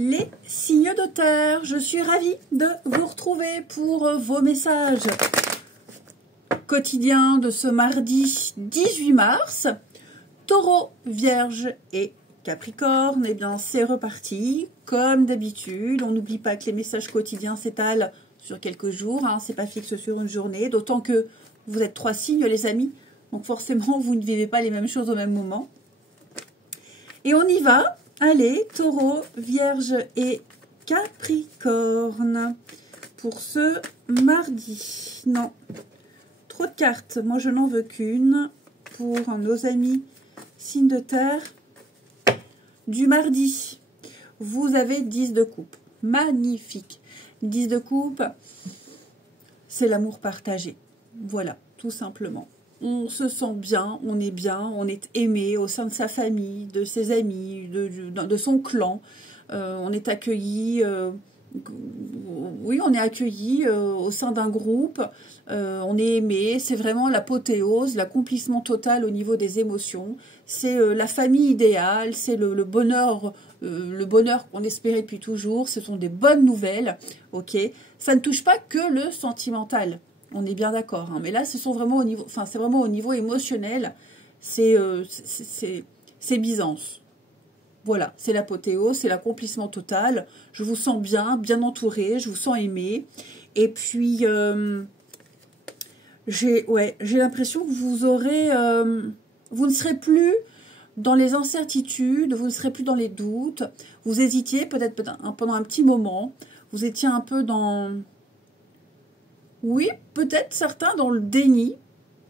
Les signes de terre, je suis ravie de vous retrouver pour vos messages quotidiens de ce mardi 18 mars. Taureau, Vierge et Capricorne, eh bien c'est reparti. Comme d'habitude, on n'oublie pas que les messages quotidiens s'étalent sur quelques jours, hein, c'est pas fixe sur une journée, d'autant que vous êtes 3 signes les amis, donc forcément vous ne vivez pas les mêmes choses au même moment. Et on y va. Allez, Taureau, Vierge et Capricorne pour ce mardi. Non, trop de cartes. Moi, je n'en veux qu'une pour nos amis signes de terre du mardi. Vous avez 10 de coupe. Magnifique. 10 de coupe, c'est l'amour partagé. Voilà, tout simplement. On se sent bien, on est aimé au sein de sa famille, de ses amis, de son clan. On est accueilli, oui, on est accueilli au sein d'un groupe. On est aimé, c'est vraiment l'apothéose, l'accomplissement total au niveau des émotions. C'est la famille idéale, c'est le bonheur qu'on espérait depuis toujours. Ce sont des bonnes nouvelles, ok. Ça ne touche pas que le sentimental. On est bien d'accord, hein. Mais là, c'est vraiment au niveau émotionnel, c'est Byzance. Voilà, c'est l'apothéose, c'est l'accomplissement total. Je vous sens bien entouré, je vous sens aimé. Et puis, j'ai l'impression que vous ne serez plus dans les incertitudes, vous ne serez plus dans les doutes. Vous hésitiez peut-être pendant un petit moment. Vous étiez un peu dans... Oui, peut-être certains dans le déni,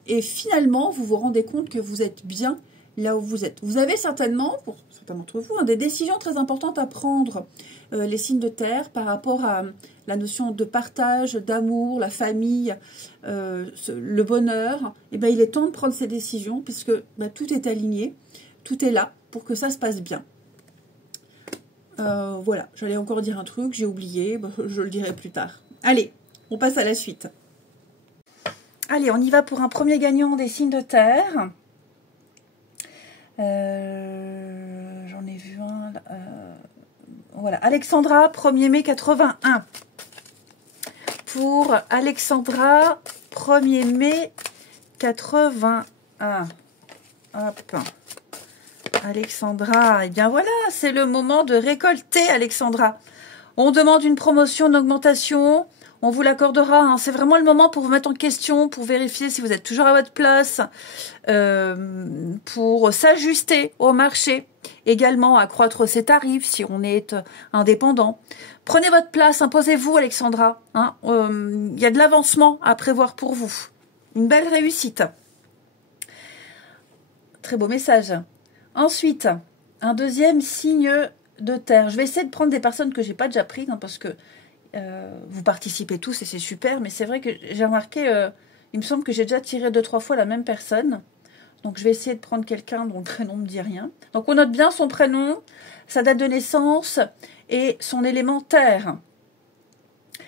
et finalement, vous vous rendez compte que vous êtes bien là où vous êtes. Vous avez certainement, pour certains d'entre vous, des décisions très importantes à prendre, les signes de terre, par rapport à la notion de partage, d'amour, la famille, le bonheur. Et ben, il est temps de prendre ces décisions, puisque tout est aligné, tout est là pour que ça se passe bien. Voilà, j'allais encore dire un truc, j'ai oublié, je le dirai plus tard. Allez, on passe à la suite. Allez, on y va pour un premier gagnant des signes de terre. J'en ai vu un. Voilà, Alexandra, 1er mai 81. Pour Alexandra, 1er mai 81. Hop. Alexandra, eh bien voilà, c'est le moment de récolter, Alexandra. On demande une promotion, une augmentation. On vous l'accordera, hein. C'est vraiment le moment pour vous mettre en question, pour vérifier si vous êtes toujours à votre place, pour s'ajuster au marché, également accroître ses tarifs si on est indépendant. Prenez votre place, imposez-vous, Alexandra, hein. Y a de l'avancement à prévoir pour vous. Une belle réussite. Très beau message. Ensuite, un deuxième signe de terre. Je vais essayer de prendre des personnes que j'ai pas déjà prises, hein, parce que vous participez tous et c'est super, mais c'est vrai que j'ai remarqué, il me semble que j'ai déjà tiré 2-3 fois la même personne, donc je vais essayer de prendre quelqu'un dont le prénom ne me dit rien. Donc on note bien son prénom, sa date de naissance et son élément terre.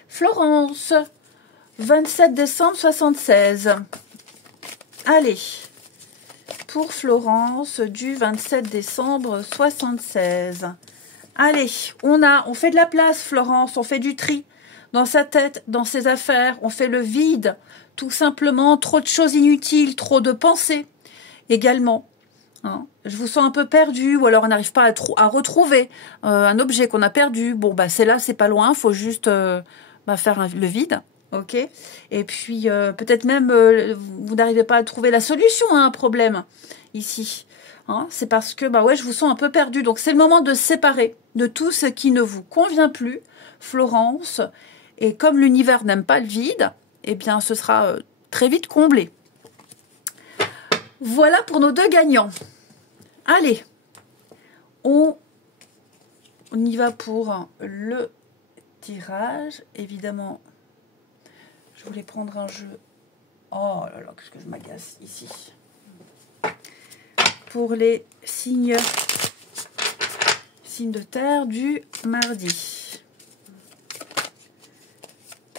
Florence, 27 décembre 76. Allez, pour Florence du 27 décembre 76. Allez, on fait de la place, Florence, on fait du tri dans sa tête, dans ses affaires, on fait le vide, tout simplement, trop de choses inutiles, trop de pensées également. Hein. Je vous sens un peu perdu, ou alors on n'arrive pas à retrouver un objet qu'on a perdu. Bon, c'est là, c'est pas loin, il faut juste faire le vide, ok. Et puis, peut-être même, vous n'arrivez pas à trouver la solution à un problème ici. Hein, c'est parce que je vous sens un peu perdu. Donc c'est le moment de se séparer de tout ce qui ne vous convient plus, Florence. Et comme l'univers n'aime pas le vide, eh bien ce sera très vite comblé. Voilà pour nos deux gagnants. Allez, on y va pour le tirage. Évidemment, je voulais prendre un jeu. Oh là là, qu'est-ce que je m'agace ici. Pour les signes de terre du mardi.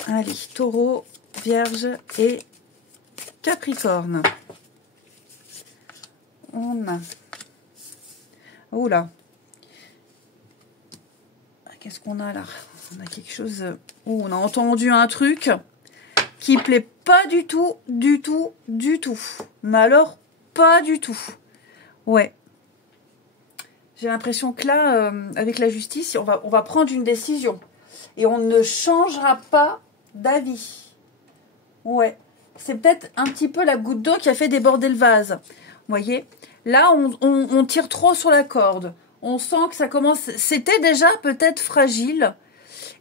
Allez, Taureau, Vierge et Capricorne. On a... Oula. Qu'est-ce qu'on a là? On a quelque chose... Oh, on a entendu un truc qui plaît pas du tout, du tout, du tout. Mais alors, pas du tout. Ouais. J'ai l'impression que là, avec la justice, on va prendre une décision. Et on ne changera pas d'avis. Ouais. C'est peut-être un petit peu la goutte d'eau qui a fait déborder le vase. Vous voyez? Là, on tire trop sur la corde. On sent que ça commence... C'était déjà peut-être fragile.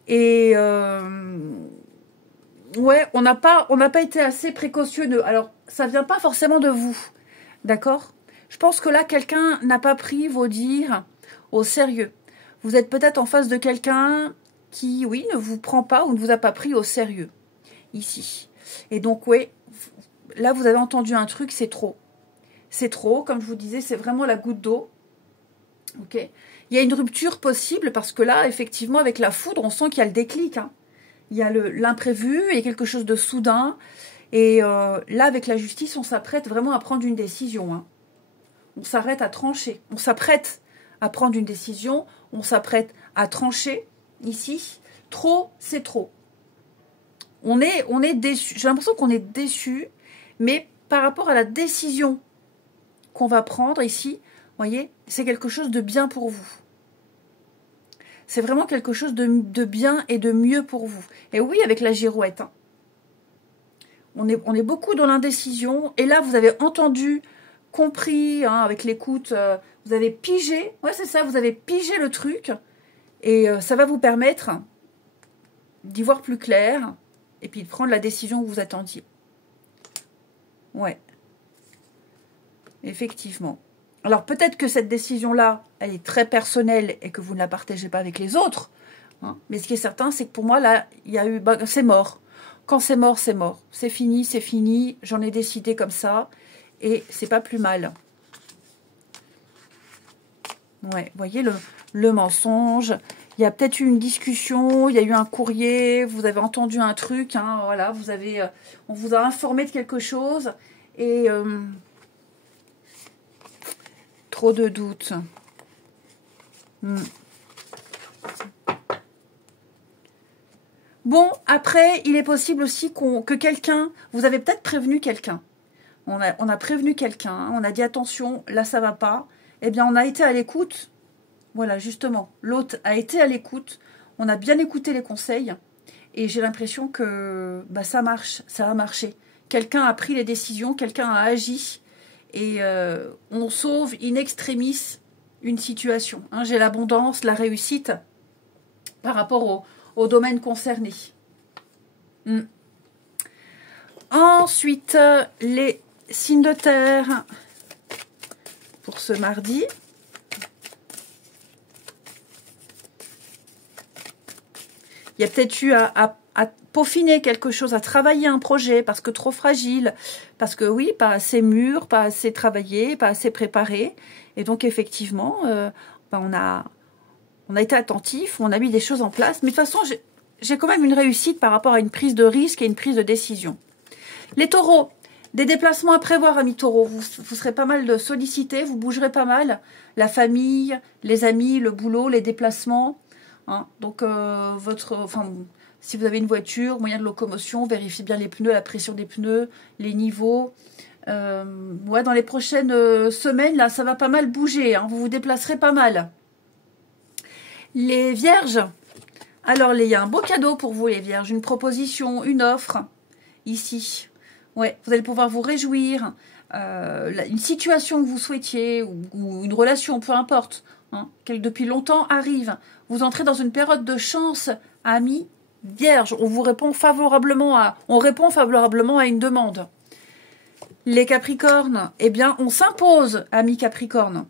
Et... ouais, on n'a pas été assez précautionneux. Alors, ça vient pas forcément de vous. D'accord? Je pense que là, quelqu'un n'a pas pris vos dires au sérieux. Vous êtes peut-être en face de quelqu'un qui, oui, ne vous prend pas ou ne vous a pas pris au sérieux. Ici. Et donc, oui, là, vous avez entendu un truc, c'est trop. C'est trop, comme je vous disais, c'est vraiment la goutte d'eau. Ok. Il y a une rupture possible parce que là, effectivement, avec la foudre, on sent qu'il y a le déclic. Hein. Il y a l'imprévu, il y a quelque chose de soudain. Et là, avec la justice, on s'apprête vraiment à prendre une décision. Hein. On s'arrête à trancher. On s'apprête à prendre une décision. On s'apprête à trancher. Ici, trop, c'est trop. On est déçu. J'ai l'impression qu'on est déçu, mais par rapport à la décision qu'on va prendre ici, vous voyez, c'est quelque chose de bien pour vous. C'est vraiment quelque chose de bien et de mieux pour vous. Et oui, avec la girouette, hein. On est beaucoup dans l'indécision. Et là, vous avez entendu, compris, hein, avec l'écoute, vous avez pigé. Ouais, c'est ça, vous avez pigé le truc. Et ça va vous permettre d'y voir plus clair. Et puis de prendre la décision que vous attendiez. Ouais. Effectivement. Alors peut-être que cette décision-là, elle est très personnelle et que vous ne la partagez pas avec les autres. Hein. Mais ce qui est certain, c'est que pour moi, là, il y a eu... c'est mort. Quand c'est mort, c'est mort. C'est fini, c'est fini. J'en ai décidé comme ça. Et c'est pas plus mal. Ouais, vous voyez le mensonge. Il y a peut-être eu une discussion, il y a eu un courrier, vous avez entendu un truc, hein, voilà, on vous a informé de quelque chose. Et... trop de doutes. Bon, après, il est possible aussi que quelqu'un... Vous avez peut-être prévenu quelqu'un. On a prévenu quelqu'un. On a dit, attention, là, ça va pas. Eh bien, on a été à l'écoute. Voilà, justement. L'autre a été à l'écoute. On a bien écouté les conseils. Et j'ai l'impression que ça marche. Ça a marché. Quelqu'un a pris les décisions. Quelqu'un a agi. Et on sauve in extremis une situation. Hein, j'ai l'abondance, la réussite par rapport au domaine concerné. Ensuite, les signes de terre pour ce mardi. Il y a peut-être eu à peaufiner quelque chose, à travailler un projet parce que trop fragile, parce que oui, pas assez mûr, pas assez travaillé, pas assez préparé. Et donc effectivement, on a été attentif, on a mis des choses en place. Mais de toute façon, j'ai quand même une réussite par rapport à une prise de risque et une prise de décision. Les taureaux, des déplacements à prévoir, amis taureaux. Vous serez pas mal sollicités, vous bougerez pas mal. La famille, les amis, le boulot, les déplacements. Hein. Donc, si vous avez une voiture, moyen de locomotion, vérifiez bien les pneus, la pression des pneus, les niveaux. Ouais, dans les prochaines semaines, là, ça va pas mal bouger. Hein. Vous vous déplacerez pas mal. Les vierges. Alors, il y a un beau cadeau pour vous, les vierges. Une proposition, une offre, ici. Ouais, vous allez pouvoir vous réjouir. Une situation que vous souhaitiez, ou une relation, peu importe, hein, qui depuis longtemps arrive. Vous entrez dans une période de chance, amis vierges. On répond favorablement à une demande. Les capricornes, eh bien, on s'impose, amis capricornes.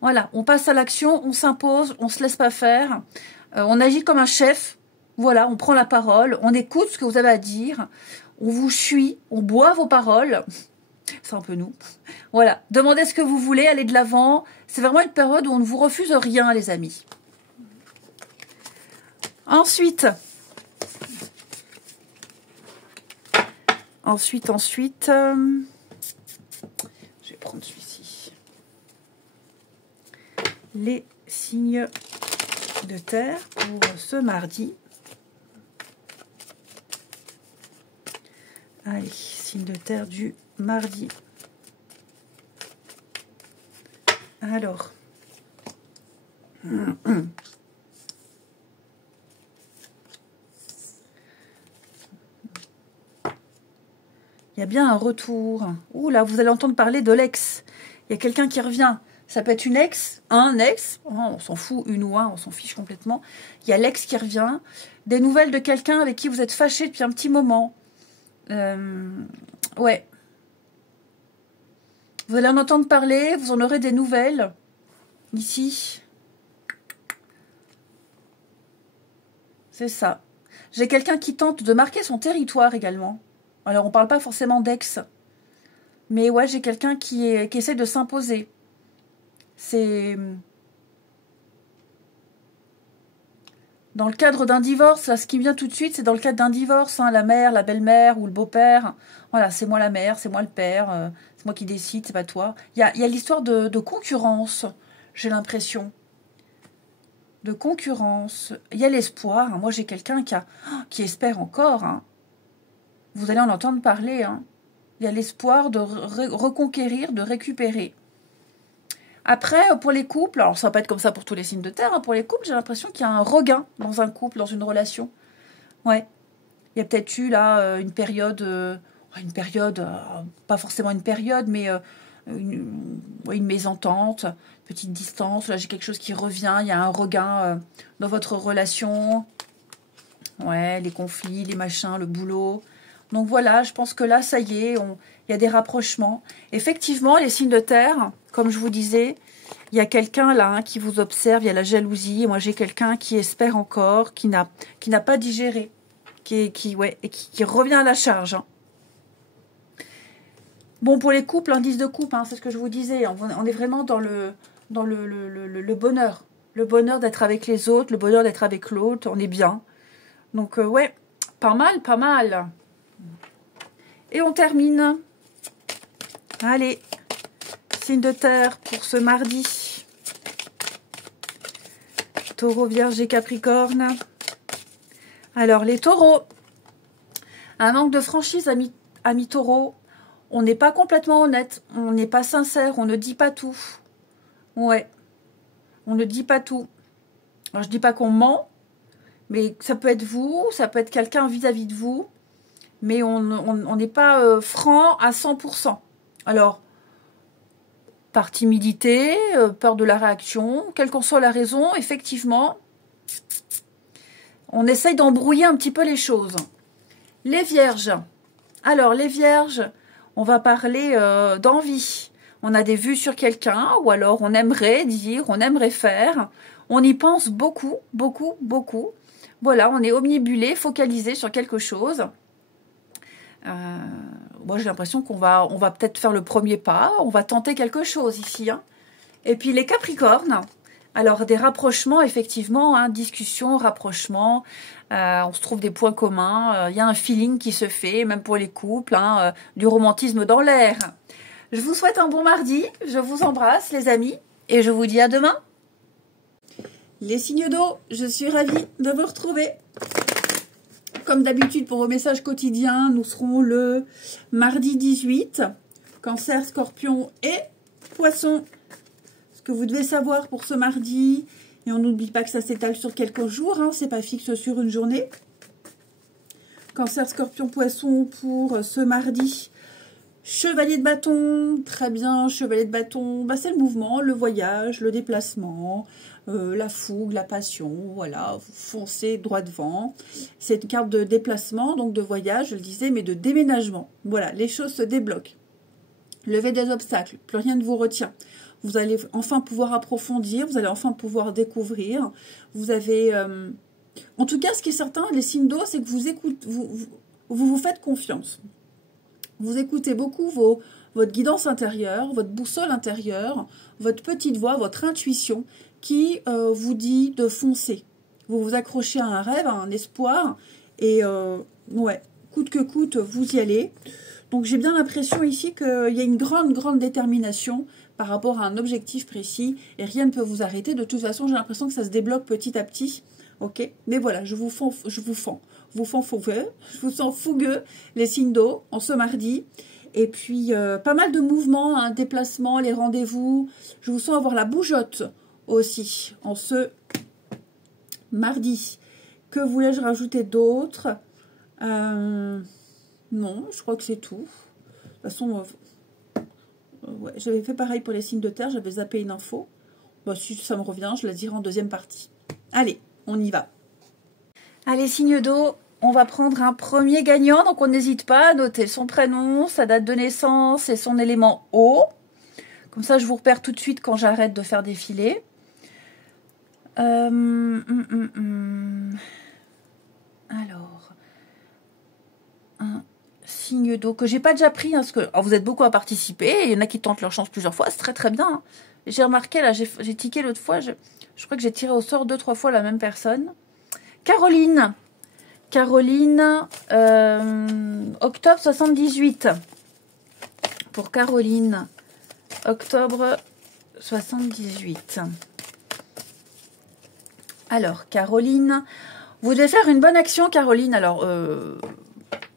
Voilà, on passe à l'action, on s'impose, on se laisse pas faire. On agit comme un chef. Voilà, on prend la parole, on écoute ce que vous avez à dire. On vous suit, on boit vos paroles. C'est un peu nous. Voilà, demandez ce que vous voulez, allez de l'avant. C'est vraiment une période où on ne vous refuse rien, les amis. Ensuite, je vais prendre celui-ci. Les signes signes de terre pour ce mardi. Allez, signe de terre du mardi. Alors. Il y a bien un retour. Ouh là, vous allez entendre parler de l'ex. Il y a quelqu'un qui revient. Ça peut être une ex, un ex. Oh, on s'en fout, une ou un, on s'en fiche complètement. Il y a l'ex qui revient. Des nouvelles de quelqu'un avec qui vous êtes fâché depuis un petit moment. Ouais. Vous allez en entendre parler, vous en aurez des nouvelles. Ici. C'est ça. J'ai quelqu'un qui tente de marquer son territoire également. Alors, on ne parle pas forcément d'ex. Mais ouais, j'ai quelqu'un qui essaie de s'imposer. C'est... Dans le cadre d'un divorce, là, ce qui vient tout de suite, c'est dans le cadre d'un divorce. Hein, la mère, la belle-mère ou le beau-père. Voilà, c'est moi la mère, c'est moi le père. C'est moi qui décide, c'est pas toi. Il y a l'histoire de concurrence, j'ai l'impression. De concurrence. Il y a l'espoir. Hein. Moi, j'ai quelqu'un qui espère encore. Hein. Vous allez en entendre parler. Hein. Il y a l'espoir de reconquérir, de récupérer. Après, pour les couples, alors ça va pas être comme ça pour tous les signes de terre, hein, pour les couples, j'ai l'impression qu'il y a un regain dans un couple, dans une relation. Ouais. Il y a peut-être eu là une période, pas forcément une période, mais une mésentente, petite distance. Là, j'ai quelque chose qui revient, il y a un regain dans votre relation. Ouais, les conflits, les machins, le boulot. Donc voilà, je pense que là, ça y est, il y a des rapprochements. Effectivement, les signes de terre, comme je vous disais, il y a quelqu'un là qui vous observe, il y a la jalousie. Et moi, j'ai quelqu'un qui espère encore, qui n'a pas digéré, qui revient à la charge. Hein. Bon, pour les couples, indice de couple, hein, c'est ce que je vous disais. On est vraiment dans le bonheur. Le bonheur d'être avec les autres, le bonheur d'être avec l'autre, on est bien. Donc, ouais, pas mal, pas mal. Et on termine. Allez, signe de terre pour ce mardi. Taureau, Vierge et Capricorne. Alors, les taureaux. Un manque de franchise, amis taureaux. On n'est pas complètement honnête. On n'est pas sincère. On ne dit pas tout. Ouais. On ne dit pas tout. Alors, je dis pas qu'on ment. Mais ça peut être vous. Ça peut être quelqu'un vis-à-vis de vous. Mais on n'est pas franc à 100%. Alors, par timidité, peur de la réaction, quelle qu'en soit la raison, effectivement, on essaye d'embrouiller un petit peu les choses. Les vierges. Alors, les vierges, on va parler d'envie. On a des vues sur quelqu'un, ou alors on aimerait dire, on aimerait faire. On y pense beaucoup, beaucoup, beaucoup. Voilà, on est omnibulé, focalisé sur quelque chose. Moi, j'ai l'impression qu'on va peut-être faire le premier pas. On va tenter quelque chose ici. Hein. Et puis, les Capricornes. Alors, des rapprochements, effectivement. Hein, discussion, rapprochement. On se trouve des points communs. Il y a un feeling qui se fait, même pour les couples. Hein, du romantisme dans l'air. Je vous souhaite un bon mardi. Je vous embrasse, les amis. Et je vous dis à demain. Les signes d'eau, je suis ravie de vous retrouver. Comme d'habitude, pour vos messages quotidiens, nous serons le mardi 18. Cancer, Scorpion et Poisson. Ce que vous devez savoir pour ce mardi. Et on n'oublie pas que ça s'étale sur quelques jours. Hein, c'est pas fixe sur une journée. Cancer, Scorpion, Poisson pour ce mardi. Chevalier de bâton. Très bien, chevalier de bâton. Bah, c'est le mouvement, le voyage, le déplacement. La fougue, la passion, voilà, vous foncez droit devant. C'est une carte de déplacement, donc de voyage, je le disais, mais de déménagement. Voilà, les choses se débloquent. Levez des obstacles, plus rien ne vous retient. Vous allez enfin pouvoir approfondir, vous allez enfin pouvoir découvrir. Vous avez... En tout cas, ce qui est certain, les signes d'eau, c'est que vous écoutez, vous faites confiance. Vous écoutez beaucoup votre guidance intérieure, votre boussole intérieure, votre petite voix, votre intuition, qui vous dit de foncer. Vous vous accrochez à un rêve, à un espoir, et ouais, coûte que coûte, vous y allez. Donc j'ai bien l'impression ici qu'il y a une grande, grande détermination, par rapport à un objectif précis et rien ne peut vous arrêter. De toute façon, j'ai l'impression que ça se débloque petit à petit. Ok, mais voilà, je vous sens fougueux, les signes d'eau, en ce mardi. Et puis, pas mal de mouvements, hein, déplacements, les rendez-vous. Je vous sens avoir la bougeotte aussi, en ce mardi. Que voulais-je rajouter d'autre? Non, je crois que c'est tout. De toute façon, ouais, j'avais fait pareil pour les signes de terre, j'avais zappé une info. Bah, si ça me revient, je la dirai en deuxième partie. Allez, on y va. Allez, signe d'eau, on va prendre un premier gagnant. Donc, on n'hésite pas à noter son prénom, sa date de naissance et son élément eau. Comme ça, je vous repère tout de suite quand j'arrête de faire défiler. Alors, un signe d'eau que j'ai pas déjà pris, hein, parce que alors vous êtes beaucoup à participer. Il y en a qui tentent leur chance plusieurs fois, c'est très très bien. Hein. J'ai remarqué, là, j'ai tiqué l'autre fois, je crois que j'ai tiré au sort 2-3 fois la même personne. Caroline. Caroline, octobre 78. Pour Caroline, octobre 78. Alors, Caroline, vous devez faire une bonne action, Caroline. Alors,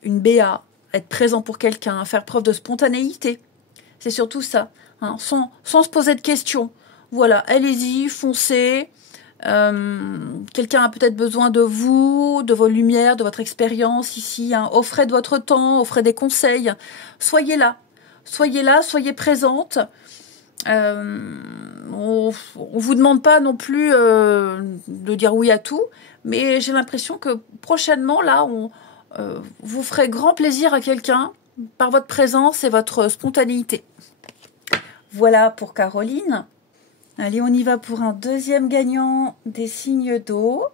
une BA, être présent pour quelqu'un, faire preuve de spontanéité. C'est surtout ça, hein, sans se poser de questions. Voilà, allez-y, foncez. Quelqu'un a peut-être besoin de vous, de vos lumières, de votre expérience ici. Hein. Offrez de votre temps, offrez des conseils. Soyez là, soyez présente. On vous demande pas non plus de dire oui à tout, mais j'ai l'impression que prochainement, là, vous ferez grand plaisir à quelqu'un par votre présence et votre spontanéité. Voilà pour Caroline. Allez, on y va pour un deuxième gagnant des signes d'eau.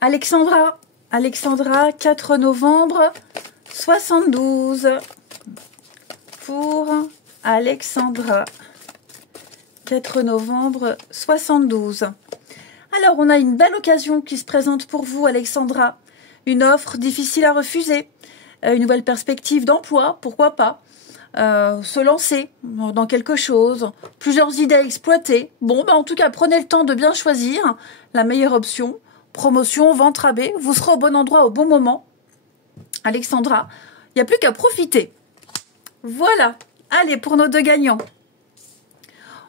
Alexandra. Alexandra, 4 novembre 72. Pour Alexandra, 4 novembre 72. Alors, on a une belle occasion qui se présente pour vous, Alexandra. Une offre difficile à refuser. Une nouvelle perspective d'emploi, pourquoi pas. Se lancer dans quelque chose, plusieurs idées à exploiter. Bon, en tout cas, prenez le temps de bien choisir la meilleure option. Promotion, vente, rabais, vous serez au bon endroit au bon moment. Alexandra, il n'y a plus qu'à profiter. Voilà, allez, pour nos deux gagnants.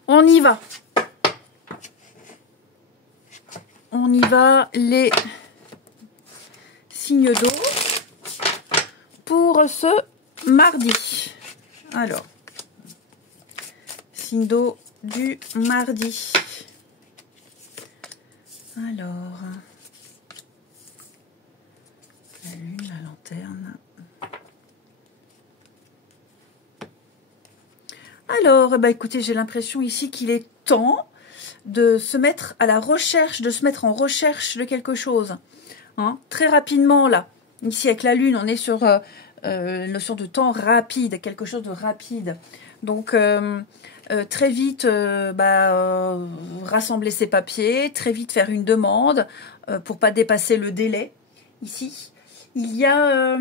On y va. On y va, les signes d'eau pour ce mardi. Alors, signe d'eau du mardi. Alors, la lune, la lanterne. Alors, écoutez, j'ai l'impression ici qu'il est temps de se mettre à la recherche, de se mettre en recherche de quelque chose. Hein, très rapidement, là. Ici, avec la lune, on est sur une notion de temps rapide, quelque chose de rapide. Donc, très vite, rassembler ses papiers, très vite faire une demande pour pas dépasser le délai. Ici, il y a...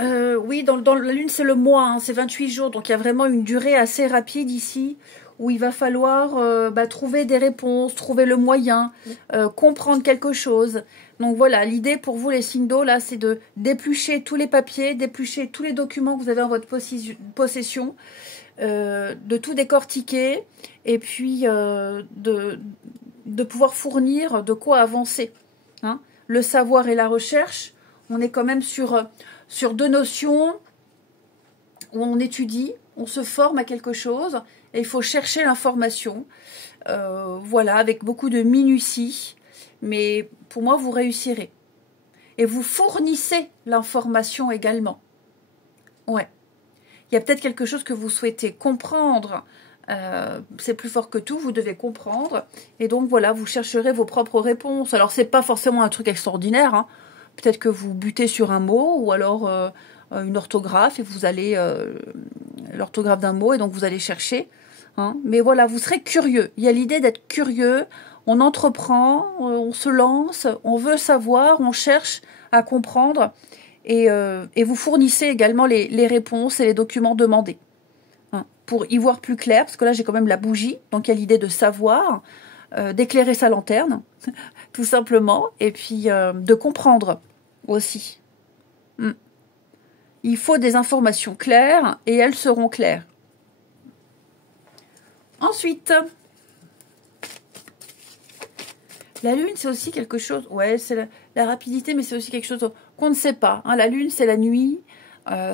oui, dans la lune, c'est le mois, hein, c'est 28 jours. Donc, il y a vraiment une durée assez rapide ici où il va falloir trouver des réponses, trouver le moyen, comprendre quelque chose. Donc voilà, l'idée pour vous les signes d'eau, là, c'est de d'éplucher tous les papiers, d'éplucher tous les documents que vous avez en votre possession, de tout décortiquer et puis de pouvoir fournir de quoi avancer. Hein. Le savoir et la recherche, on est quand même sur deux notions où on étudie, on se forme à quelque chose et il faut chercher l'information. Voilà, avec beaucoup de minutie. Mais pour moi, vous réussirez. Et vous fournissez l'information également. Ouais. Il y a peut-être quelque chose que vous souhaitez comprendre. C'est plus fort que tout, vous devez comprendre. Et donc, voilà, vous chercherez vos propres réponses. Alors, c'est pas forcément un truc extraordinaire. Hein. Peut-être que vous butez sur un mot ou alors une orthographe et vous allez... l'orthographe d'un mot et donc vous allez chercher. Hein. Mais voilà, vous serez curieux. Il y a l'idée d'être curieux. On entreprend, on se lance, on veut savoir, on cherche à comprendre et vous fournissez également les réponses et les documents demandés. hein, pour y voir plus clair, parce que là j'ai quand même la bougie, donc il y a l'idée de savoir, d'éclairer sa lanterne, tout simplement, et puis de comprendre aussi. Il faut des informations claires, et elles seront claires. Ensuite, la lune, c'est aussi quelque chose, ouais, c'est la rapidité, mais c'est aussi quelque chose qu'on ne sait pas. Hein. La lune, c'est la nuit,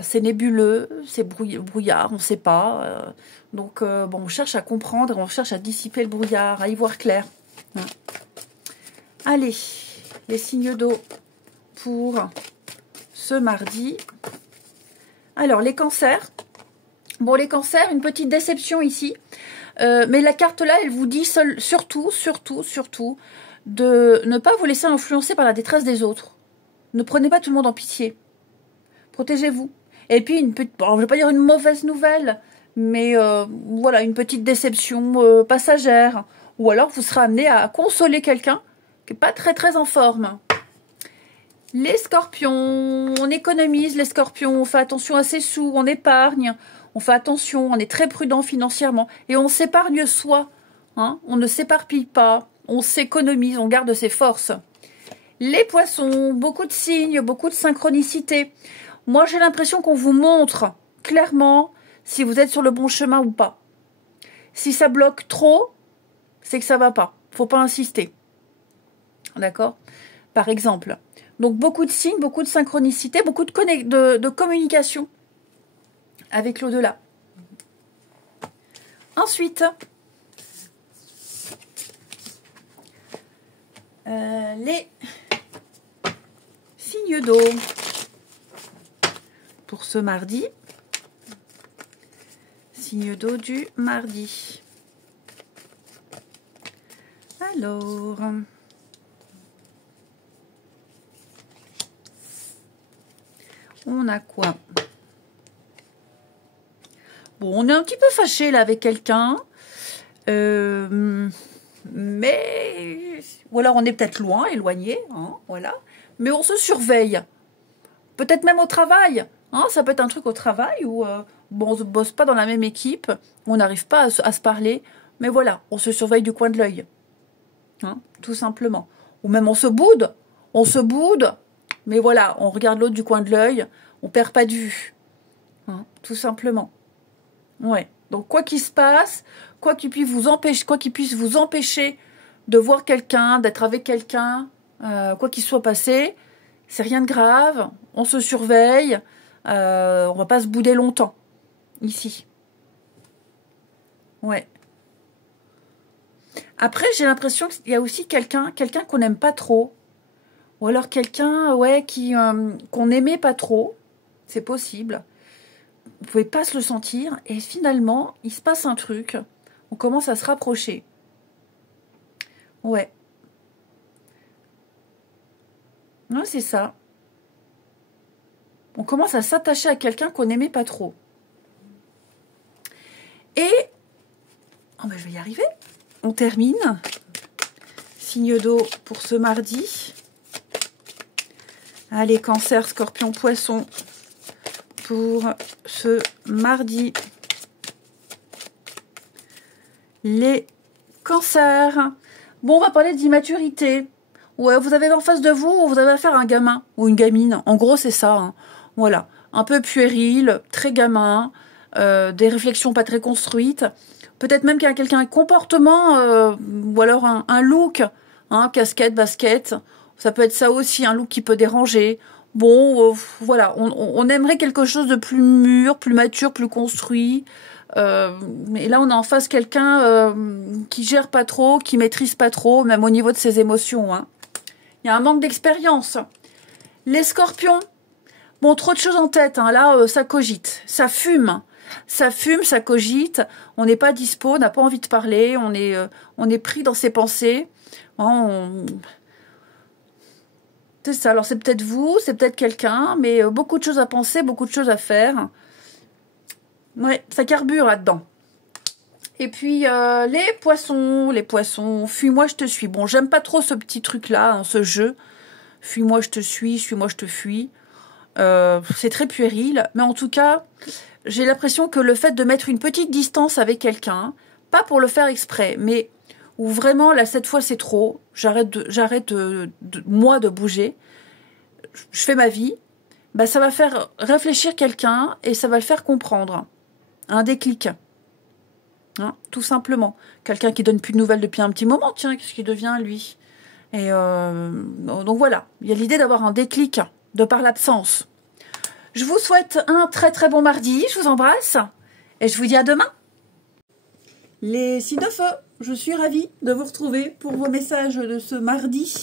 c'est nébuleux, c'est brouillard, on ne sait pas. Donc, bon, on cherche à comprendre, on cherche à dissiper le brouillard, à y voir clair. Hein. Allez, les signes d'eau pour ce mardi. Alors, les cancers. Bon, les cancers, une petite déception ici. Mais la carte là, elle vous dit surtout, de ne pas vous laisser influencer par la détresse des autres. Ne prenez pas tout le monde en pitié. Protégez-vous. Et puis, bon, je ne vais pas dire une mauvaise nouvelle, mais voilà, une petite déception passagère. Ou alors, vous serez amené à consoler quelqu'un qui n'est pas très en forme. Les scorpions, on économise les scorpions, on fait attention à ses sous, on épargne, on fait attention, on est très prudent financièrement et on s'épargne soi. Hein, on ne s'éparpille pas, on s'économise, on garde ses forces. Les poissons, beaucoup de signes, beaucoup de synchronicité. Moi, j'ai l'impression qu'on vous montre clairement si vous êtes sur le bon chemin ou pas. Si ça bloque trop, c'est que ça va pas. Faut pas insister. D'accord ? Par exemple. Donc, beaucoup de signes, beaucoup de synchronicité, beaucoup de communication avec l'au-delà. Ensuite, les signes d'eau pour ce mardi. Signe d'eau du mardi. Alors, on a quoi? Bon, on est un petit peu fâché là avec quelqu'un. Mais ou alors on est peut-être loin, éloigné, hein, voilà. Mais on se surveille. Peut-être même au travail. Hein, ça peut être un truc au travail où bon, on ne bosse pas dans la même équipe, on n'arrive pas à se parler. Mais voilà, on se surveille du coin de l'œil. Hein, tout simplement. Ou même on se boude. Mais voilà, on regarde l'autre du coin de l'œil, on perd pas de vue. Hein, tout simplement. Ouais. Donc quoi qu'il se passe, quoi qu'il puisse vous empêcher de voir quelqu'un, d'être avec quelqu'un, quoi qu'il soit passé, c'est rien de grave. On se surveille, on va pas se bouder longtemps ici. Ouais. Après, j'ai l'impression qu'il y a aussi quelqu'un qu'on n'aime pas trop, ou alors quelqu'un, ouais, qu'on n'aimait pas trop. C'est possible. Vous pouvez pas se le sentir et finalement il se passe un truc, on commence à se rapprocher. Ouais, c'est ça, on commence à s'attacher à quelqu'un qu'on n'aimait pas trop et je vais y arriver. On termine. Signe d'eau pour ce mardi. Allez, cancer, scorpion, poisson pour ce mardi. Les cancers. Bon, on va parler d'immaturité. Ouais, vous avez en face de vous, vous avez affaire à un gamin ou une gamine. En gros, c'est ça. Hein. Voilà. Un peu puéril, très gamin, des réflexions pas très construites. Peut-être même qu'il y a quelqu'un, un comportement, ou alors un look, hein, casquette, basket. Ça peut être ça aussi, un look qui peut déranger. Bon, voilà, on aimerait quelque chose de plus mûr, plus mature, plus construit. Mais là, on a en face quelqu'un qui gère pas trop, qui maîtrise pas trop, même au niveau de ses émotions. Hein. Il y a un manque d'expérience. Les scorpions, bon, trop de choses en tête. Hein. Là, ça cogite, ça fume. Ça fume, ça cogite. On n'est pas dispo, on n'a pas envie de parler. On est pris dans ses pensées. C'est ça, alors c'est peut-être vous, c'est peut-être quelqu'un, mais beaucoup de choses à penser, beaucoup de choses à faire. Ouais, ça carbure là-dedans. Et puis, les poissons, fuis-moi, je te suis. Bon, j'aime pas trop ce petit truc-là, hein, ce jeu. Fuis-moi, je te suis, suis-moi, je te fuis. C'est très puéril, mais en tout cas, j'ai l'impression que le fait de mettre une petite distance avec quelqu'un, pas pour le faire exprès, mais où vraiment, là, cette fois, c'est trop, j'arrête moi de bouger, je fais ma vie, bah, ça va faire réfléchir quelqu'un et ça va le faire comprendre. Un déclic. Hein, tout simplement. Quelqu'un qui donne plus de nouvelles depuis un petit moment, tiens, qu'est-ce qu'il devient, lui? Et donc voilà, il y a l'idée d'avoir un déclic de par l'absence. Je vous souhaite un très très bon mardi, je vous embrasse et je vous dis à demain. Les signes de feu, je suis ravie de vous retrouver pour vos messages de ce mardi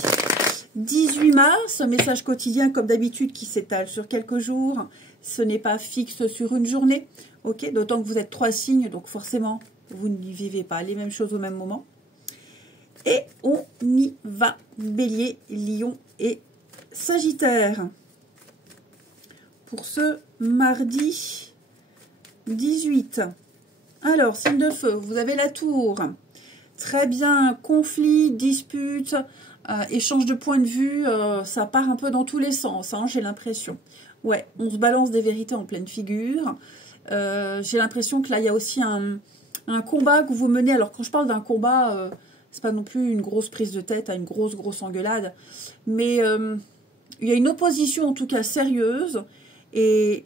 18 mars, un message quotidien comme d'habitude qui s'étale sur quelques jours. Ce n'est pas fixe sur une journée, ok, d'autant que vous êtes 3 signes, donc forcément vous ne vivez pas les mêmes choses au même moment. Et on y va, Bélier, Lion et Sagittaire. Pour ce mardi 18. Alors, signe de feu, vous avez la tour. Très bien, conflit, dispute, échange de points de vue, ça part un peu dans tous les sens, hein, j'ai l'impression. Ouais, on se balance des vérités en pleine figure. J'ai l'impression que là, il y a aussi un combat que vous menez. Alors, quand je parle d'un combat, c'est pas non plus une grosse prise de tête, une grosse engueulade. Mais il y a une opposition, en tout cas, sérieuse. Et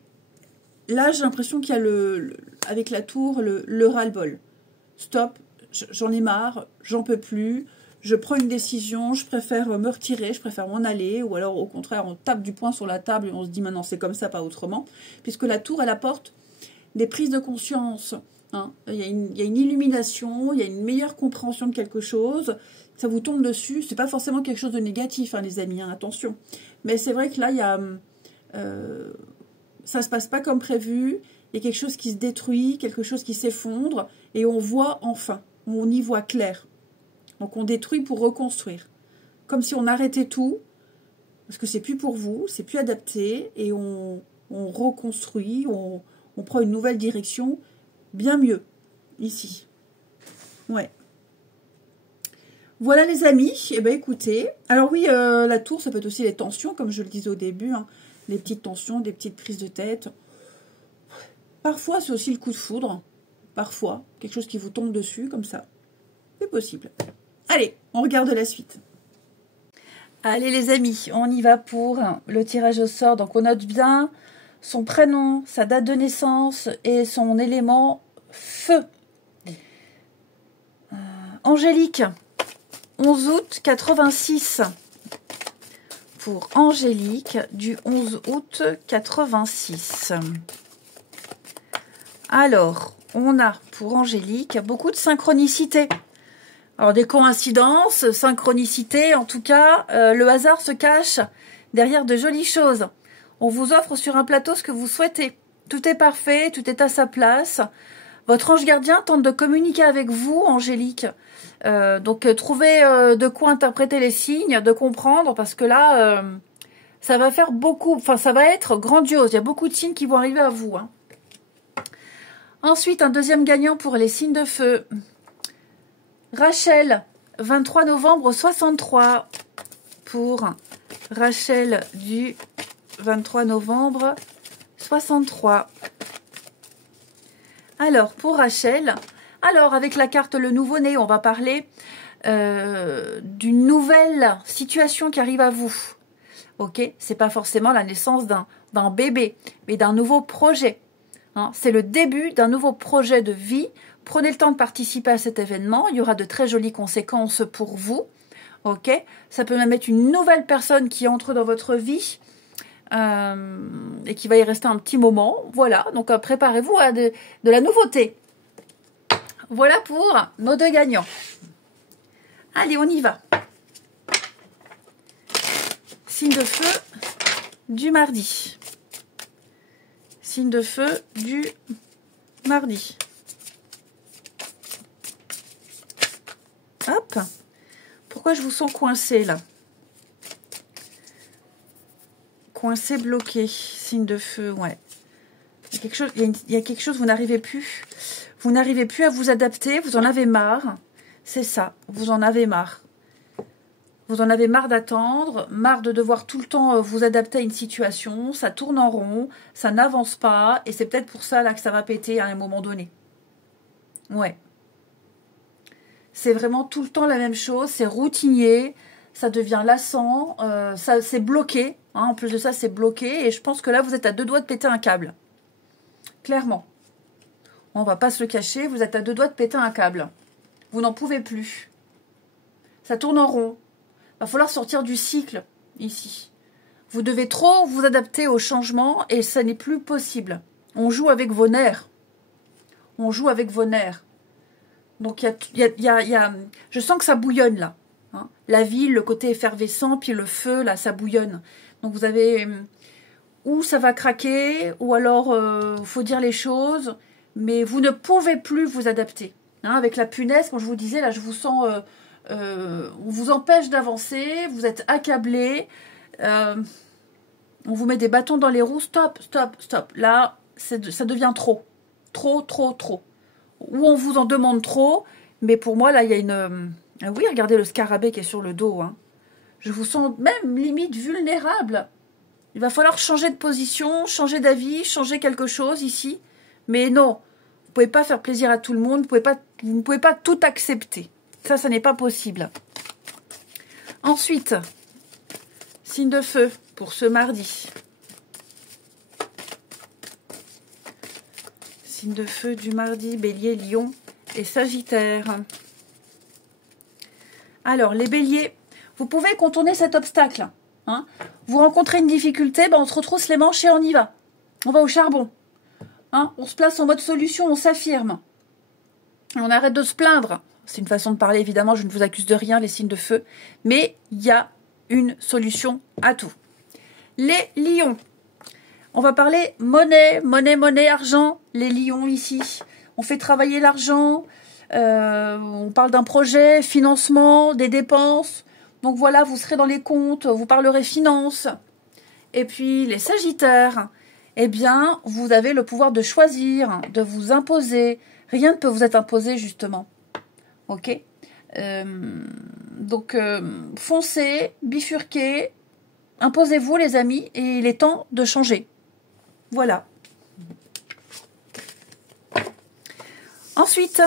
là, j'ai l'impression qu'il y a, avec la tour, le ras-le-bol. Stop, j'en ai marre, j'en peux plus. Je prends une décision, je préfère me retirer, je préfère m'en aller. Ou alors, au contraire, on tape du poing sur la table et on se dit maintenant, c'est comme ça, pas autrement. Puisque la tour, elle apporte des prises de conscience. Hein. Il y a une illumination, il y a une meilleure compréhension de quelque chose. Ça vous tombe dessus. C'est pas forcément quelque chose de négatif, hein, les amis, hein, attention. Mais c'est vrai que là, il y a... ça se passe pas comme prévu. Il y a quelque chose qui se détruit, quelque chose qui s'effondre. Et on voit enfin, on y voit clair. Donc on détruit pour reconstruire. Comme si on arrêtait tout, parce que c'est plus pour vous, c'est plus adapté, et on reconstruit, on prend une nouvelle direction, bien mieux, ici. Ouais. Voilà les amis, eh bien écoutez, alors oui, la tour, ça peut être aussi les tensions, comme je le disais au début, hein, les petites tensions, des petites prises de tête. Parfois, c'est aussi le coup de foudre, parfois, quelque chose qui vous tombe dessus, comme ça. C'est possible. Allez, on regarde la suite. Allez les amis, on y va pour le tirage au sort. Donc on note bien son prénom, sa date de naissance et son élément feu. Angélique, 11 août 86. Pour Angélique, du 11 août 86. Alors, on a pour Angélique beaucoup de synchronicité. Alors, des coïncidences, synchronicité, en tout cas, le hasard se cache derrière de jolies choses. On vous offre sur un plateau ce que vous souhaitez. Tout est parfait, tout est à sa place. Votre ange gardien tente de communiquer avec vous, Angélique. Donc, trouvez de quoi interpréter les signes, de comprendre, parce que là, ça va faire beaucoup, enfin, ça va être grandiose. Il y a beaucoup de signes qui vont arriver à vous. Hein. Ensuite, un deuxième gagnant pour les signes de feu. Rachel, 23 novembre 63. Pour Rachel du 23 novembre 63. Alors, pour Rachel, alors avec la carte le nouveau-né, on va parler d'une nouvelle situation qui arrive à vous. Ok, c'est pas forcément la naissance d'un bébé, mais d'un nouveau projet. Hein, c'est le début d'un nouveau projet de vie. Prenez le temps de participer à cet événement. Il y aura de très jolies conséquences pour vous. Ok, ça peut même être une nouvelle personne qui entre dans votre vie et qui va y rester un petit moment. Voilà, donc préparez-vous à de la nouveauté. Voilà pour nos deux gagnants. Allez, on y va. Signe de feu du mardi. Signe de feu du mardi. Hop. Pourquoi je vous sens coincé là? Coincé, bloqué. Signe de feu, ouais. Il y a quelque chose, vous n'arrivez plus. Vous n'arrivez plus à vous adapter, vous en avez marre. C'est ça, vous en avez marre. Vous en avez marre d'attendre, marre de devoir tout le temps vous adapter à une situation. Ça tourne en rond, ça n'avance pas. Et c'est peut-être pour ça là que ça va péter à un moment donné. Ouais. C'est vraiment tout le temps la même chose. C'est routinier. Ça devient lassant. C'est bloqué. Hein, en plus de ça, c'est bloqué. Et je pense que là, vous êtes à 2 doigts de péter un câble. Clairement. On va pas se le cacher. Vous êtes à 2 doigts de péter un câble. Vous n'en pouvez plus. Ça tourne en rond. Va falloir sortir du cycle ici. Vous devez trop vous adapter au changement et ça n'est plus possible. On joue avec vos nerfs. On joue avec vos nerfs. Donc je sens que ça bouillonne là. Hein. La ville, le côté effervescent, puis le feu là, ça bouillonne. Donc vous avez ou ça va craquer, ou alors faut dire les choses, mais vous ne pouvez plus vous adapter. Hein, avec la punaise, quand je vous disais là, je vous sens. On vous empêche d'avancer, vous êtes accablé, on vous met des bâtons dans les roues, stop, stop, stop. Là, ça devient trop, trop, trop, trop. Ou on vous en demande trop, mais pour moi, là, il y a une... oui, regardez le scarabée qui est sur le dos. Hein. Je vous sens même limite vulnérable. Il va falloir changer de position, changer d'avis, changer quelque chose ici. Mais non, vous ne pouvez pas faire plaisir à tout le monde, vous ne pouvez pas tout accepter. Ça n'est pas possible. Ensuite, signe de feu pour ce mardi. Signe de feu du mardi, Bélier, Lion et Sagittaire. Alors, les Béliers, vous pouvez contourner cet obstacle. Hein. Vous rencontrez une difficulté, ben on se retrousse les manches et on y va. On va au charbon. Hein. On se place en mode solution, on s'affirme. On arrête de se plaindre. C'est une façon de parler, évidemment, je ne vous accuse de rien, les signes de feu. Mais il y a une solution à tout. Les lions. On va parler monnaie, monnaie, monnaie, argent. Les lions ici. On fait travailler l'argent. On parle d'un projet, financement, des dépenses. Donc voilà, vous serez dans les comptes, vous parlerez finances. Et puis les sagittaires. Eh bien, vous avez le pouvoir de choisir, de vous imposer. Rien ne peut vous être imposé, justement. Ok, donc foncez, bifurquez, imposez-vous les amis, et il est temps de changer. Voilà. Ensuite,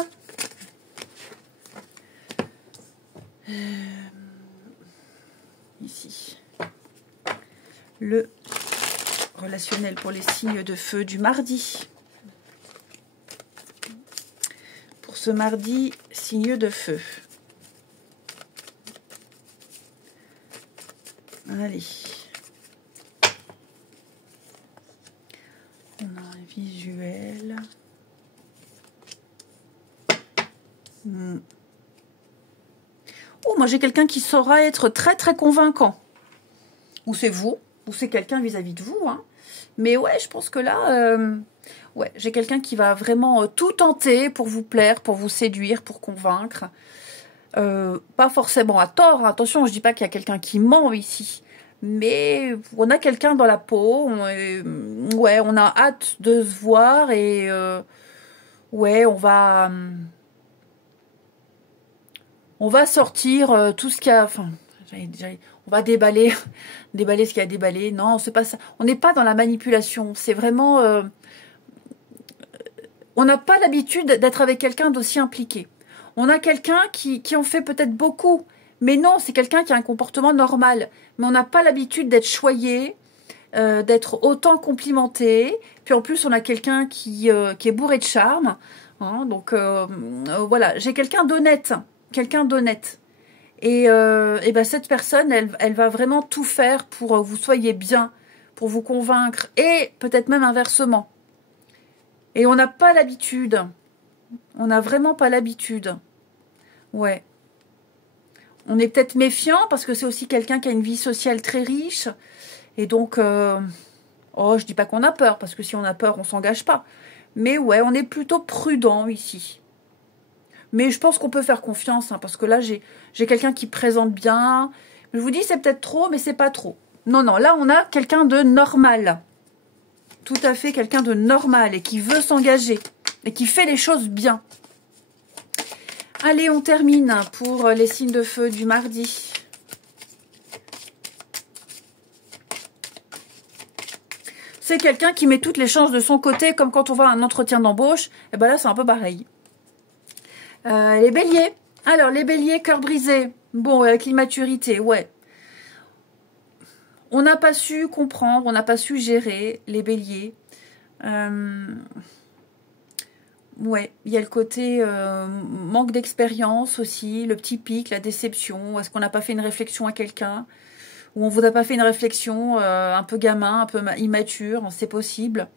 ici, le relationnel pour les signes de feu du mardi. Ce mardi, signe de feu. Allez. On a un visuel. Oh, moi j'ai quelqu'un qui saura être très très convaincant. Ou c'est vous, ou c'est quelqu'un vis-à-vis de vous. Hein. Mais ouais, je pense que là... ouais, j'ai quelqu'un qui va vraiment tout tenter pour vous plaire, pour vous séduire, pour convaincre. Pas forcément à tort. Hein. Attention, je dis pas qu'il y a quelqu'un qui ment ici. Mais on a quelqu'un dans la peau. Ouais, on a hâte de se voir et ouais, on va sortir tout ce qu'il y a. Enfin, on va déballer ce qu'il y a à déballer. Non, c'est pas ça. On n'est pas dans la manipulation. C'est vraiment... on n'a pas l'habitude d'être avec quelqu'un d'aussi impliqué. On a quelqu'un qui en fait peut-être beaucoup. Mais non, c'est quelqu'un qui a un comportement normal. Mais on n'a pas l'habitude d'être choyé, d'être autant complimenté. Puis en plus, on a quelqu'un qui est bourré de charme. Hein, donc voilà, j'ai quelqu'un d'honnête. Quelqu'un d'honnête. Et ben cette personne, elle va vraiment tout faire pour que vous soyez bien, pour vous convaincre. Et peut-être même inversement. Et on n'a pas l'habitude. On n'a vraiment pas l'habitude. Ouais. On est peut-être méfiant parce que c'est aussi quelqu'un qui a une vie sociale très riche. Et donc, oh, je dis pas qu'on a peur, parce que si on a peur, on s'engage pas. Mais ouais, on est plutôt prudent ici. Mais je pense qu'on peut faire confiance, hein, parce que là, j'ai quelqu'un qui présente bien. Je vous dis, c'est peut-être trop, mais c'est pas trop. Non, non, là, on a quelqu'un de normal. Tout à fait quelqu'un de normal et qui veut s'engager et qui fait les choses bien. Allez, on termine pour les signes de feu du mardi. c'est quelqu'un qui met toutes les chances de son côté, comme quand on va à un entretien d'embauche. Et ben là, c'est un peu pareil. Les béliers. Alors, les béliers, cœur brisé. Bon, avec l'immaturité, ouais. On n'a pas su comprendre, on n'a pas su gérer les béliers. Ouais, il y a le côté manque d'expérience aussi, le petit pic, la déception. Est-ce qu'on n'a pas fait une réflexion à quelqu'un? Ou on vous a pas fait une réflexion un peu gamin, un peu immature, c'est possible.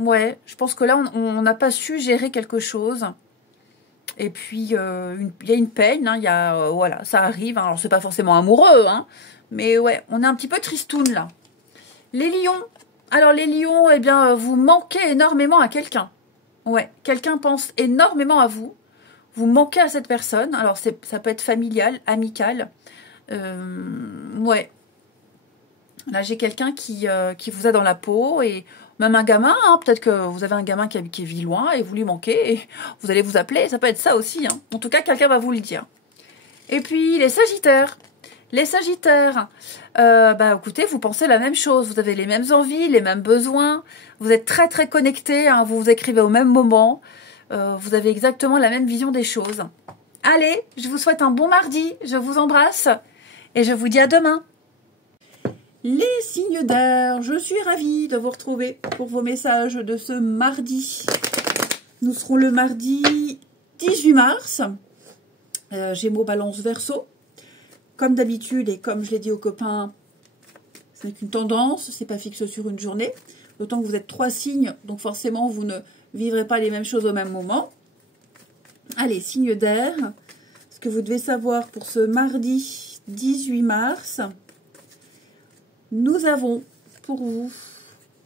Ouais, je pense que là, on n'a pas su gérer quelque chose. Et puis, il y a une peine, hein, voilà, ça arrive. Hein, alors, c'est pas forcément amoureux, hein, mais ouais, on est un petit peu tristoun, là. Les lions. Alors, les lions, eh bien, vous manquez énormément à quelqu'un. Ouais, quelqu'un pense énormément à vous. Vous manquez à cette personne. Alors, ça peut être familial, amical. Ouais. Là, j'ai quelqu'un qui vous a dans la peau et même un gamin, hein, peut-être que vous avez un gamin qui vit loin et vous lui manquez et vous allez vous appeler, ça peut être ça aussi. Hein. En tout cas, quelqu'un va vous le dire. Et puis, les sagittaires. Les sagittaires, bah écoutez, vous pensez la même chose, vous avez les mêmes envies, les mêmes besoins, vous êtes très très connectés, hein, vous vous écrivez au même moment, vous avez exactement la même vision des choses. Allez, je vous souhaite un bon mardi, je vous embrasse et je vous dis à demain. Les signes d'air, je suis ravie de vous retrouver pour vos messages de ce mardi. Nous serons le mardi 18 mars, Gémeaux, Balance, Verseau. Comme d'habitude et comme je l'ai dit aux copains, ce n'est qu'une tendance, c'est pas fixe sur une journée. D'autant que vous êtes 3 signes, donc forcément vous ne vivrez pas les mêmes choses au même moment. Allez, signe d'air, ce que vous devez savoir pour ce mardi 18 mars, nous avons pour vous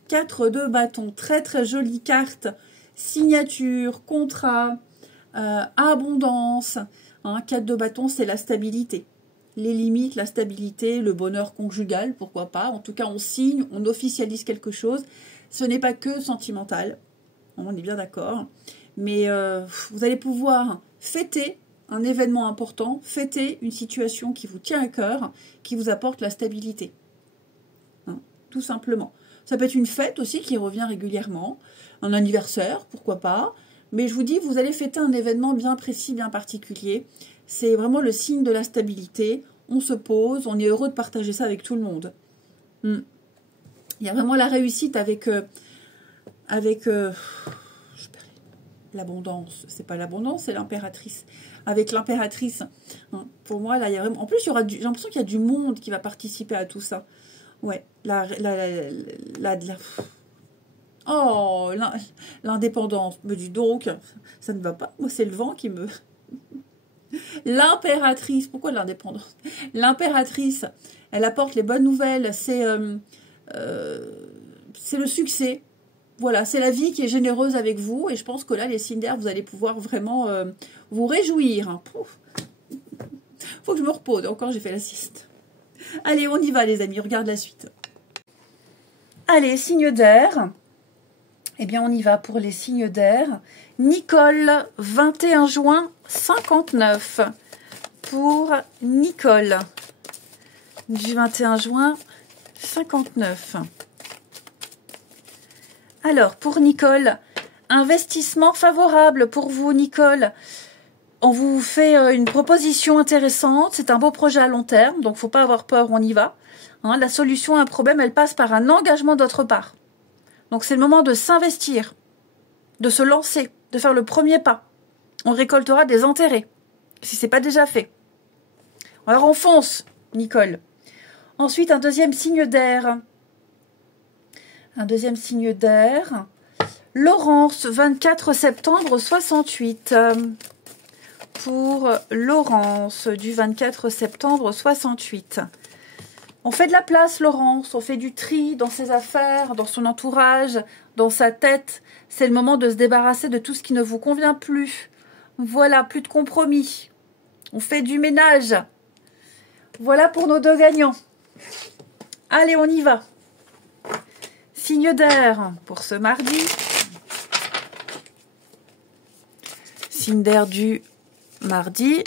4 de bâtons, très très jolie carte, signature, contrat, abondance. 4 de bâtons, c'est la stabilité. Les limites, la stabilité, le bonheur conjugal, pourquoi pas. En tout cas, on signe, on officialise quelque chose. Ce n'est pas que sentimental, on est bien d'accord. Mais vous allez pouvoir fêter un événement important, fêter une situation qui vous tient à cœur, qui vous apporte la stabilité. Hein, tout simplement. Ça peut être une fête aussi qui revient régulièrement, un anniversaire, pourquoi pas. Mais je vous dis, vous allez fêter un événement bien précis, bien particulier. C'est vraiment le signe de la stabilité. On se pose, on est heureux de partager ça avec tout le monde. Il y a vraiment la réussite avec l'abondance. C'est pas l'abondance, c'est l'impératrice. Avec l'impératrice. Hein, pour moi, là, il y a vraiment... En plus, j'ai l'impression qu'il y a du monde qui va participer à tout ça. Ouais. Oh, l'indépendance. Me dis donc, ça ne va pas. Moi, c'est le vent qui me... L'impératrice, pourquoi l'indépendance? L'impératrice, elle apporte les bonnes nouvelles, c'est le succès. Voilà, c'est la vie qui est généreuse avec vous. Et je pense que là, les signes d'air, vous allez pouvoir vraiment vous réjouir. Hein. Faut que je me repose. Encore, j'ai fait la sieste. Allez, on y va, les amis. Regarde la suite. Allez, signes d'air. Eh bien, on y va pour les signes d'air. Nicole, 21 juin 59. Pour Nicole, du 21 juin 59. Alors, pour Nicole, investissement favorable pour vous, Nicole. On vous fait une proposition intéressante. C'est un beau projet à long terme, donc il ne faut pas avoir peur, on y va. Hein, la solution à un problème, elle passe par un engagement d'autre part. Donc, c'est le moment de s'investir, de se lancer, de faire le premier pas. On récoltera des intérêts, si ce n'est pas déjà fait. Alors, on fonce, Nicole. Ensuite, un deuxième signe d'air. Un deuxième signe d'air. Laurence, 24 septembre 68. Pour Laurence, du 24 septembre 68. On fait de la place, Laurence, on fait du tri dans ses affaires, dans son entourage, dans sa tête. C'est le moment de se débarrasser de tout ce qui ne vous convient plus. Voilà, plus de compromis. On fait du ménage. Voilà pour nos 2 gagnants. Allez, on y va. Signe d'air pour ce mardi. Signe d'air du mardi.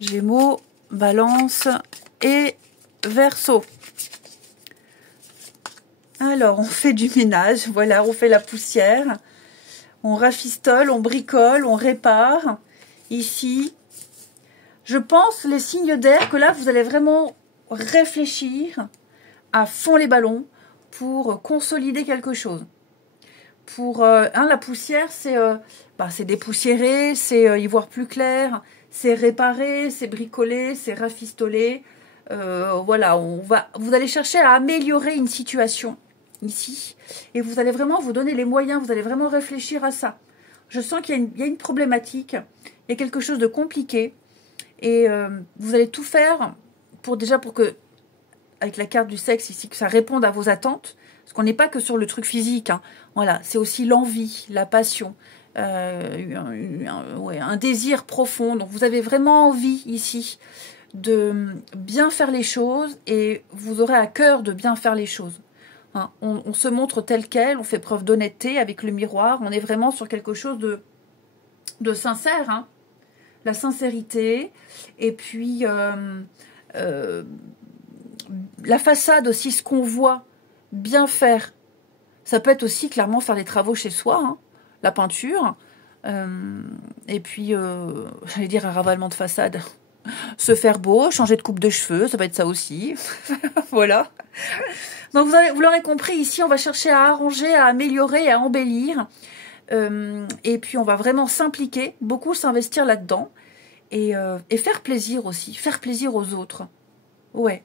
Gémeaux, Balance et Verseau. Alors, on fait du ménage, voilà, on fait la poussière. On rafistole, on bricole, on répare. Ici, je pense, les signes d'air, que là, vous allez vraiment réfléchir à fond les ballons pour consolider quelque chose. Pour la poussière, c'est dépoussiérer, c'est y voir plus clair, c'est réparer, c'est bricoler, c'est rafistoler. Voilà, vous allez chercher à améliorer une situation ici et vous allez vraiment vous donner les moyens, vous allez vraiment réfléchir à ça. Je sens qu'il y a une problématique, il y a quelque chose de compliqué et vous allez tout faire pour que, avec la carte du sexe ici, que ça réponde à vos attentes. Parce qu'on n'est pas que sur le truc physique. Hein. Voilà, c'est aussi l'envie, la passion, un désir profond. Donc vous avez vraiment envie ici de bien faire les choses et vous aurez à cœur de bien faire les choses. Hein. On se montre tel quel, on fait preuve d'honnêteté avec le miroir. On est vraiment sur quelque chose de sincère. Hein. La sincérité et puis la façade aussi, ce qu'on voit bien faire. Ça peut être aussi clairement faire des travaux chez soi, hein, la peinture, et puis, j'allais dire un ravalement de façade, se faire beau, changer de coupe de cheveux, ça peut être ça aussi. Voilà. Donc vous l'aurez compris, ici on va chercher à arranger, à améliorer, à embellir, et puis on va vraiment s'impliquer, beaucoup s'investir là-dedans, et faire plaisir aussi, faire plaisir aux autres. Ouais.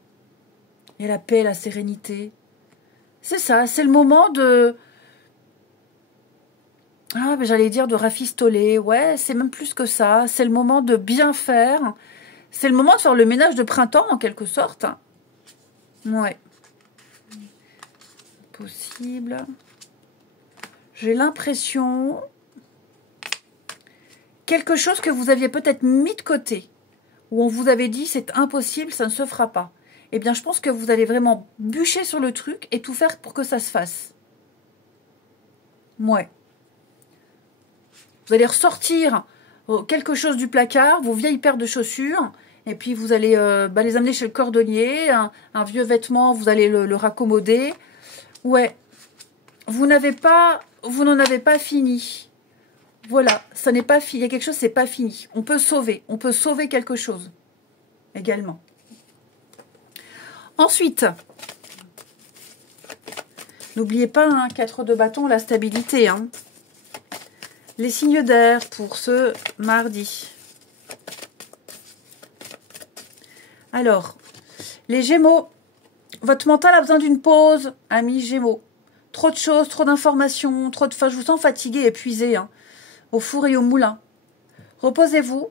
Et la paix, la sérénité. C'est ça, c'est le moment de... Ah, mais j'allais dire de rafistoler. Ouais, c'est même plus que ça. C'est le moment de bien faire. C'est le moment de faire le ménage de printemps, en quelque sorte. Ouais. Possible. J'ai l'impression... Quelque chose que vous aviez peut-être mis de côté. Où on vous avait dit, c'est impossible, ça ne se fera pas. Eh bien, je pense que vous allez vraiment bûcher sur le truc et tout faire pour que ça se fasse. Ouais. Vous allez ressortir quelque chose du placard, vos vieilles paires de chaussures, et puis vous allez les amener chez le cordonnier, un vieux vêtement, vous allez le raccommoder. Ouais. Vous n'en avez pas fini. Voilà, ça n'est pas fini. Il y a quelque chose, c'est pas fini. On peut sauver quelque chose également. Ensuite, n'oubliez pas, hein, 4 de bâton, la stabilité. Hein. Les signes d'air pour ce mardi. Alors, les Gémeaux, votre mental a besoin d'une pause, amis Gémeaux. Trop de choses, trop d'informations, je vous sens fatigué, épuisé, hein, au four et au moulin. Reposez-vous,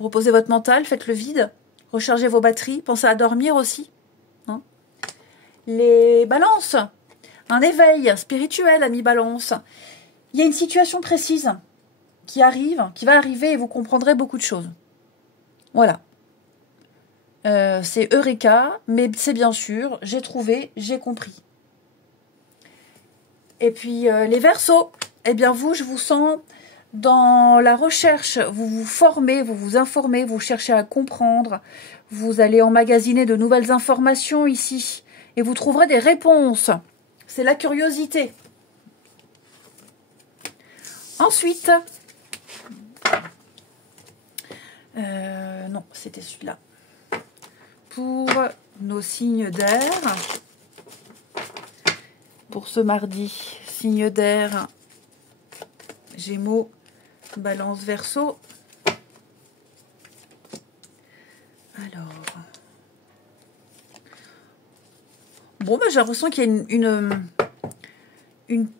reposez votre mental, faites le vide. Rechargez vos batteries, pensez à dormir aussi. Hein. Les balances, un éveil spirituel, amis balance. Il y a une situation précise qui va arriver et vous comprendrez beaucoup de choses. Voilà. C'est Eureka, mais c'est bien sûr, j'ai trouvé, j'ai compris. Et puis les Verseaux, eh bien vous, je vous sens... Dans la recherche, vous vous formez, vous vous informez, vous cherchez à comprendre. Vous allez emmagasiner de nouvelles informations ici. Et vous trouverez des réponses. C'est la curiosité. Ensuite, non, c'était celui-là. Pour nos signes d'air, pour ce mardi, signe d'air, Gémeaux, Balance, Verseau. Alors. Bon, j'ai l'impression qu'il y a une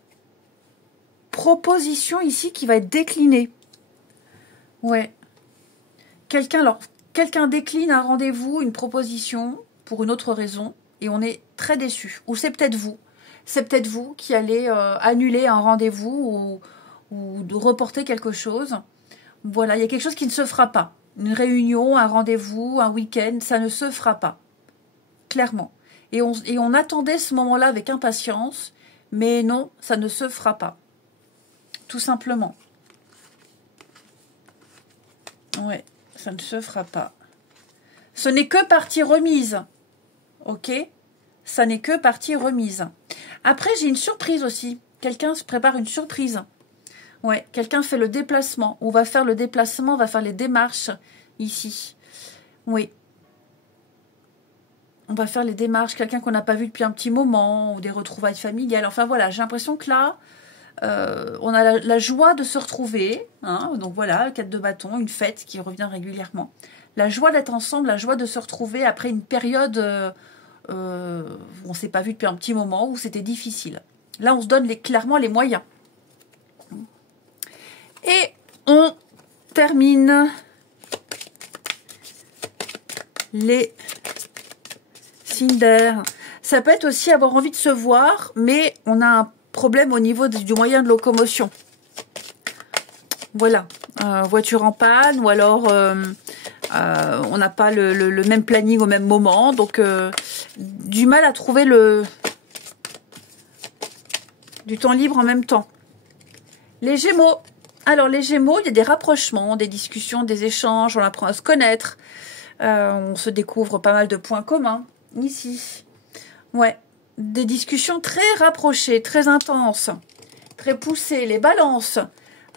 proposition ici qui va être déclinée. Ouais. Quelqu'un décline un rendez-vous, une proposition, pour une autre raison, et on est très déçu. Ou c'est peut-être vous. C'est peut-être vous qui allez annuler un rendez-vous ou de reporter quelque chose. Voilà, il y a quelque chose qui ne se fera pas. Une réunion, un rendez-vous, un week-end, ça ne se fera pas. Clairement. Et on attendait ce moment-là avec impatience, mais non, ça ne se fera pas. Tout simplement. Ouais, ça ne se fera pas. Ce n'est que partie remise. Ok ? ça n'est que partie remise. Après, j'ai une surprise aussi. Quelqu'un se prépare une surprise. Ouais, quelqu'un fait le déplacement. On va faire le déplacement, on va faire les démarches ici. Oui. On va faire les démarches. Quelqu'un qu'on n'a pas vu depuis un petit moment, ou des retrouvailles familiales. Enfin voilà, j'ai l'impression que là, on a la joie de se retrouver. Hein, donc voilà, 4 de bâton, une fête qui revient régulièrement. La joie d'être ensemble, la joie de se retrouver après une période où on ne s'est pas vu depuis un petit moment, où c'était difficile. Là, on se donne clairement les moyens. Et on termine les signes d'air. Ça peut être aussi avoir envie de se voir, mais on a un problème au niveau du moyen de locomotion. Voilà, voiture en panne, ou alors on n'a pas le même planning au même moment, donc du mal à trouver du temps libre en même temps. Les Gémeaux. Alors les Gémeaux, il y a des rapprochements, des discussions, des échanges, on apprend à se connaître, on se découvre pas mal de points communs ici. Ouais, des discussions très rapprochées, très intenses, très poussées. Les balances.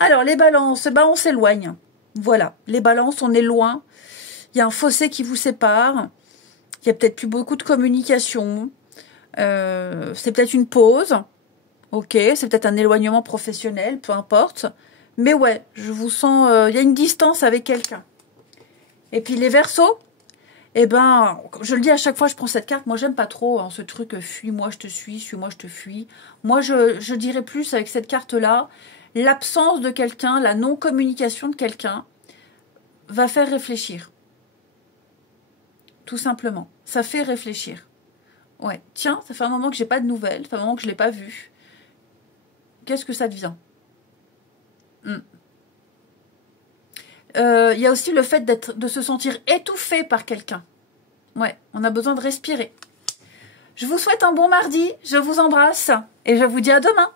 Alors les balances, bah on s'éloigne. Voilà, les balances, on est loin. Il y a un fossé qui vous sépare. Il y a peut-être plus beaucoup de communication. C'est peut-être une pause. Ok, c'est peut-être un éloignement professionnel, peu importe. Mais ouais, je vous sens... il y a une distance avec quelqu'un. Et puis les Verseaux, eh ben, je le dis à chaque fois, je prends cette carte. Moi, j'aime pas trop hein, ce truc fuis-moi, je te suis-moi, je te fuis. Moi, je dirais plus avec cette carte-là, l'absence de quelqu'un, la non-communication de quelqu'un va faire réfléchir. Tout simplement. Ça fait réfléchir. Ouais, tiens, ça fait un moment que j'ai pas de nouvelles, ça fait un moment que je l'ai pas vu. Qu'est-ce que ça devient ? Il y a aussi le fait de se sentir étouffé par quelqu'un. Ouais, on a besoin de respirer. Je vous souhaite un bon mardi, je vous embrasse et je vous dis à demain.